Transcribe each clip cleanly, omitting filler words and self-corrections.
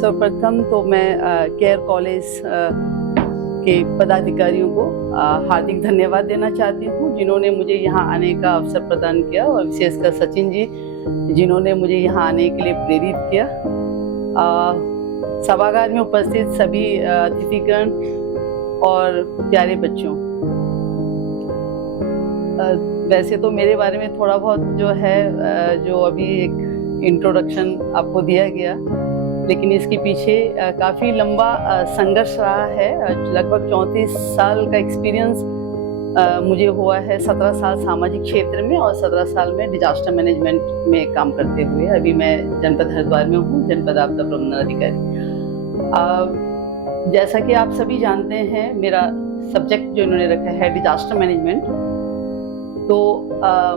सर्वप्रथम तो मैं केयर कॉलेज के पदाधिकारियों को हार्दिक धन्यवाद देना चाहती हूँ, जिन्होंने मुझे यहाँ आने का अवसर प्रदान किया, और विशेषकर सचिन जी जिन्होंने मुझे यहाँ आने के लिए प्रेरित किया। सभागार में उपस्थित सभी अतिथिगण और प्यारे बच्चों, वैसे तो मेरे बारे में थोड़ा बहुत जो है जो अभी एक इंट्रोडक्शन आपको दिया गया, लेकिन इसके पीछे काफ़ी लंबा संघर्ष रहा है। लगभग 34 साल का एक्सपीरियंस मुझे हुआ है, 17 साल सामाजिक क्षेत्र में और 17 साल में डिजास्टर मैनेजमेंट में काम करते हुए। अभी मैं जनपद हरिद्वार में हूँ, जनपद आपदा प्रबंधन अधिकारी। जैसा कि आप सभी जानते हैं, मेरा सब्जेक्ट जो इन्होंने रखा है डिजास्टर मैनेजमेंट। तो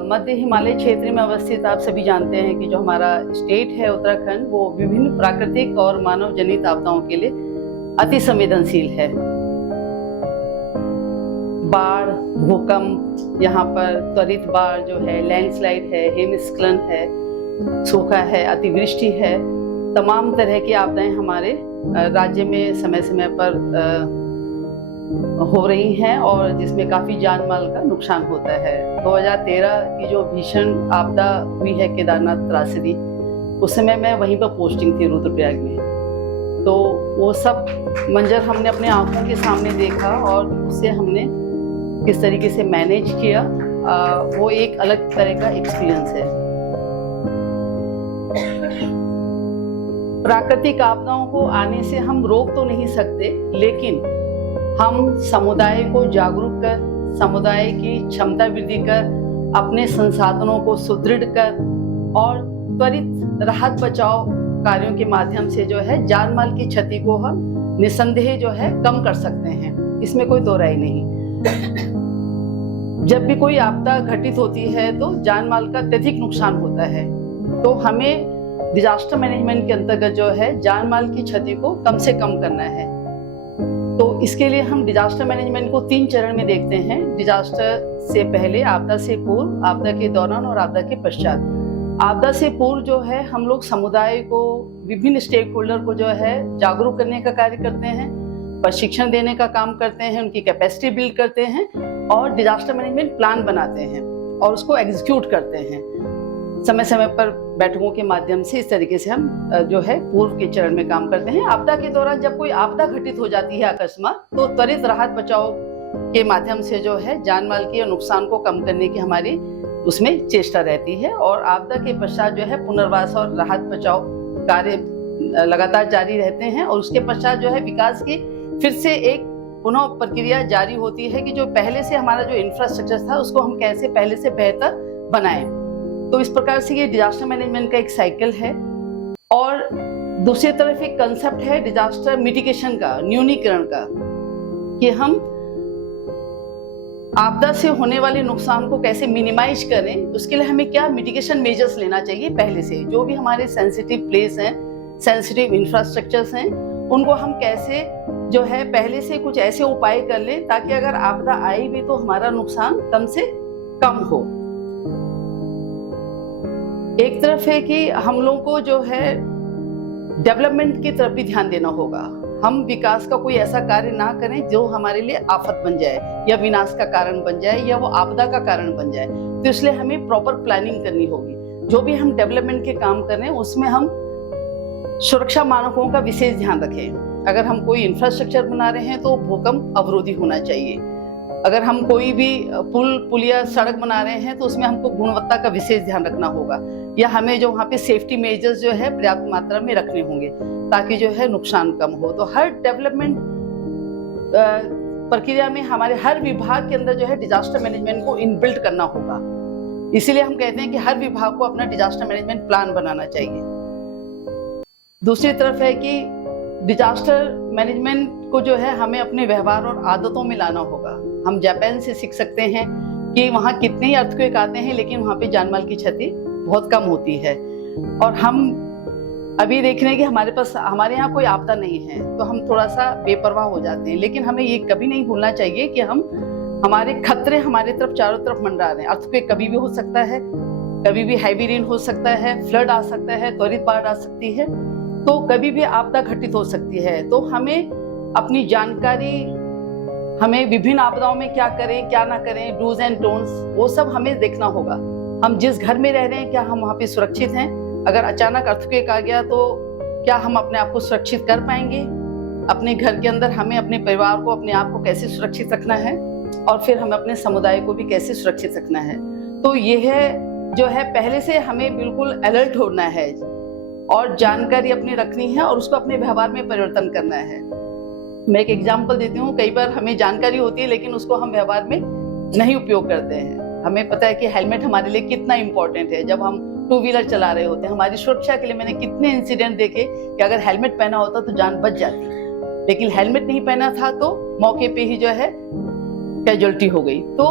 मध्य हिमालय क्षेत्र में अवस्थित आप सभी जानते हैं कि जो हमारा स्टेट है उत्तराखंड, वो विभिन्न प्राकृतिक और मानव जनित आपदाओं के लिए अति संवेदनशील है। बाढ़, भूकंप, यहाँ पर त्वरित बाढ़ जो है, लैंडस्लाइड है, हिमस्खलन है, सूखा है, अतिवृष्टि है, तमाम तरह की आपदाएं हमारे राज्य में समय समय पर हो रही हैं, और जिसमें काफी जान माल का नुकसान होता है। 2013 की जो भीषण आपदा हुई है, केदारनाथ त्रासदी, उस समय मैं वहीं पर पोस्टिंग थी रुद्रप्रयाग में। तो वो सब मंजर हमने अपने आंखों के सामने देखा, और उससे हमने किस तरीके से मैनेज किया, वो एक अलग तरह का एक्सपीरियंस है। प्राकृतिक आपदाओं को आने से हम रोक तो नहीं सकते, लेकिन हम समुदाय को जागरूक कर, समुदाय की क्षमता वृद्धि कर, अपने संसाधनों को सुदृढ़ कर और त्वरित राहत बचाव कार्यों के माध्यम से जो है जान माल की क्षति को हम निसंदेह जो है कम कर सकते हैं। इसमें कोई दो राय नहीं। जब भी कोई आपदा घटित होती है तो जान माल का अत्यधिक नुकसान होता है, तो हमें डिजास्टर मैनेजमेंट के अंतर्गत जो है जान माल की क्षति को कम से कम करना है। तो इसके लिए हम डिजास्टर मैनेजमेंट को 3 चरण में देखते हैं: डिजास्टर से पहले, आपदा से पूर्व, आपदा के दौरान और आपदा के पश्चात। आपदा से पूर्व जो है हम लोग समुदाय को, विभिन्न स्टेक होल्डर को जो है जागरूक करने का कार्य करते हैं, प्रशिक्षण देने का काम करते हैं, उनकी कैपेसिटी बिल्ड करते हैं और डिजास्टर मैनेजमेंट प्लान बनाते हैं और उसको एग्जीक्यूट करते हैं। समय समय पर बैठकों के माध्यम से इस तरीके से हम जो है पूर्व के चरण में काम करते हैं। आपदा के दौरान जब कोई आपदा घटित हो जाती है अकस्मात, तो त्वरित राहत बचाव के माध्यम से जो है जान माल के नुकसान को कम करने की हमारी उसमें चेष्टा रहती है। और आपदा के पश्चात जो है पुनर्वास और राहत बचाव कार्य लगातार जारी रहते हैं, और उसके पश्चात जो है विकास की फिर से एक पुनः प्रक्रिया जारी होती है कि जो पहले से हमारा जो इंफ्रास्ट्रक्चर था उसको हम कैसे पहले से बेहतर बनाएं। तो इस प्रकार से ये डिजास्टर मैनेजमेंट का एक साइकिल है। और दूसरी तरफ एक कंसेप्ट है डिजास्टर मिटिगेशन का, न्यूनीकरण का, कि हम आपदा से होने वाले नुकसान को कैसे मिनिमाइज करें। उसके लिए हमें क्या मिटिगेशन मेजर्स लेना चाहिए पहले से। जो भी हमारे सेंसिटिव प्लेस हैं, सेंसिटिव इंफ्रास्ट्रक्चर्स हैं, उनको हम कैसे जो है पहले से कुछ ऐसे उपाय कर लें ताकि अगर आपदा आई भी तो हमारा नुकसान कम से कम हो। एक तरफ है कि हम लोगों को जो है डेवलपमेंट की तरफ भी ध्यान देना होगा। हम विकास का कोई ऐसा कार्य ना करें जो हमारे लिए आफत बन जाए या विनाश का कारण बन जाए या वो आपदा का कारण बन जाए। तो इसलिए हमें प्रॉपर प्लानिंग करनी होगी। जो भी हम डेवलपमेंट के काम कर रहे हैं उसमें हम सुरक्षा मानकों का विशेष ध्यान रखें। अगर हम कोई इंफ्रास्ट्रक्चर बना रहे हैं तो भूकंप अवरोधी होना चाहिए। अगर हम कोई भी पुल, पुलिया, सड़क बना रहे हैं तो उसमें हमको गुणवत्ता का विशेष ध्यान रखना होगा, या हमें जो वहाँ पे सेफ्टी मेजर्स जो है पर्याप्त मात्रा में रखने होंगे ताकि जो है नुकसान कम हो। तो हर डेवलपमेंट प्रक्रिया में हमारे हर विभाग के अंदर जो है डिजास्टर मैनेजमेंट को इनबिल्ट करना होगा। इसीलिए हम कहते हैं कि हर विभाग को अपना डिजास्टर मैनेजमेंट प्लान बनाना चाहिए। दूसरी तरफ है कि डिजास्टर मैनेजमेंट को जो है हमें अपने व्यवहार और आदतों में लाना होगा। हम जापान से सीख सकते हैं कि वहाँ कितने ही अर्थक्वेक आते हैं लेकिन वहाँ पे जानमाल की क्षति बहुत कम होती है। और हम अभी देख रहे हैं कि हमारे यहाँ कोई आपदा नहीं है तो हम थोड़ा सा बेपरवाह हो जाते हैं, लेकिन हमें ये कभी नहीं भूलना चाहिए कि हमारे खतरे हमारे तरफ चारों तरफ मंडरा रहे हैं। अर्थक्वेक कभी भी हो सकता है, कभी भी हैवी रेन हो सकता है, फ्लड आ सकता है, त्वरित बाढ़ आ सकती है। तो कभी भी आपदा घटित हो सकती है। तो हमें अपनी जानकारी, हमें विभिन्न आपदाओं में क्या करें क्या ना करें, डूज एंड डोंट्स, वो सब हमें देखना होगा। हम जिस घर में रह रहे हैं क्या हम वहाँ पे सुरक्षित हैं? अगर अचानक अर्थक्वेक आ गया तो क्या हम अपने आप को सुरक्षित कर पाएंगे? अपने घर के अंदर हमें अपने परिवार को, अपने आप को कैसे सुरक्षित रखना है, और फिर हमें अपने समुदाय को भी कैसे सुरक्षित रखना है। तो यह जो है पहले से हमें बिल्कुल अलर्ट होना है और जानकारी अपनी रखनी है और उसको अपने व्यवहार में परिवर्तन करना है। मैं एक एग्जांपल देती हूँ। कई बार हमें जानकारी होती है लेकिन उसको हम व्यवहार में नहीं उपयोग करते हैं। हमें पता है कि हेलमेट हमारे लिए कितना इम्पोर्टेंट है। जब हम टू व्हीलर चला रहे होते हैं, हमारी सुरक्षा के लिए मैंने कितने इंसिडेंट देखे कि अगर हेलमेट पहना होता तो जान बच जाती, लेकिन हेलमेट नहीं पहना था तो मौके पे ही जो है कैजुअलिटी हो गई। तो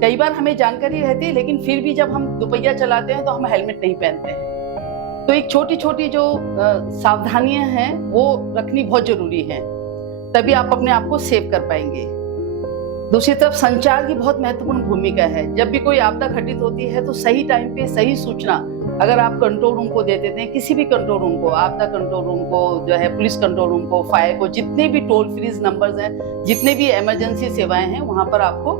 कई बार हमें जानकारी रहती है लेकिन फिर भी जब हम दुपहिया चलाते हैं तो हम हेलमेट नहीं पहनते हैं। तो एक छोटी छोटी जो सावधानियां हैं वो रखनी बहुत जरूरी है, तभी आप अपने आप को सेव कर पाएंगे। दूसरी तरफ संचार की बहुत महत्वपूर्ण भूमिका है। जब भी कोई आपदा घटित होती है तो सही टाइम पे सही सूचना अगर आप कंट्रोल रूम को दे देते हैं, किसी भी कंट्रोल रूम को, आपदा कंट्रोल रूम को, जो है पुलिस कंट्रोल रूम को, फायर को, जितने भी टोल फ्री नंबर्स हैं, जितने भी इमरजेंसी सेवाएं हैं, वहां पर आपको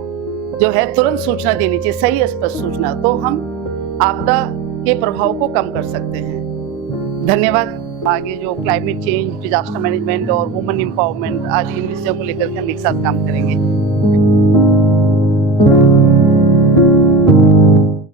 जो है तुरंत सूचना देनी चाहिए, सही स्पष्ट सूचना। तो हम आपदा के प्रभाव को कम कर सकते हैं। धन्यवाद। आगे जो क्लाइमेट चेंज, डिजास्टर मैनेजमेंट और वुमेन एम्पावरमेंट आदि इन विषयों को लेकर के हम एक साथ काम करेंगे।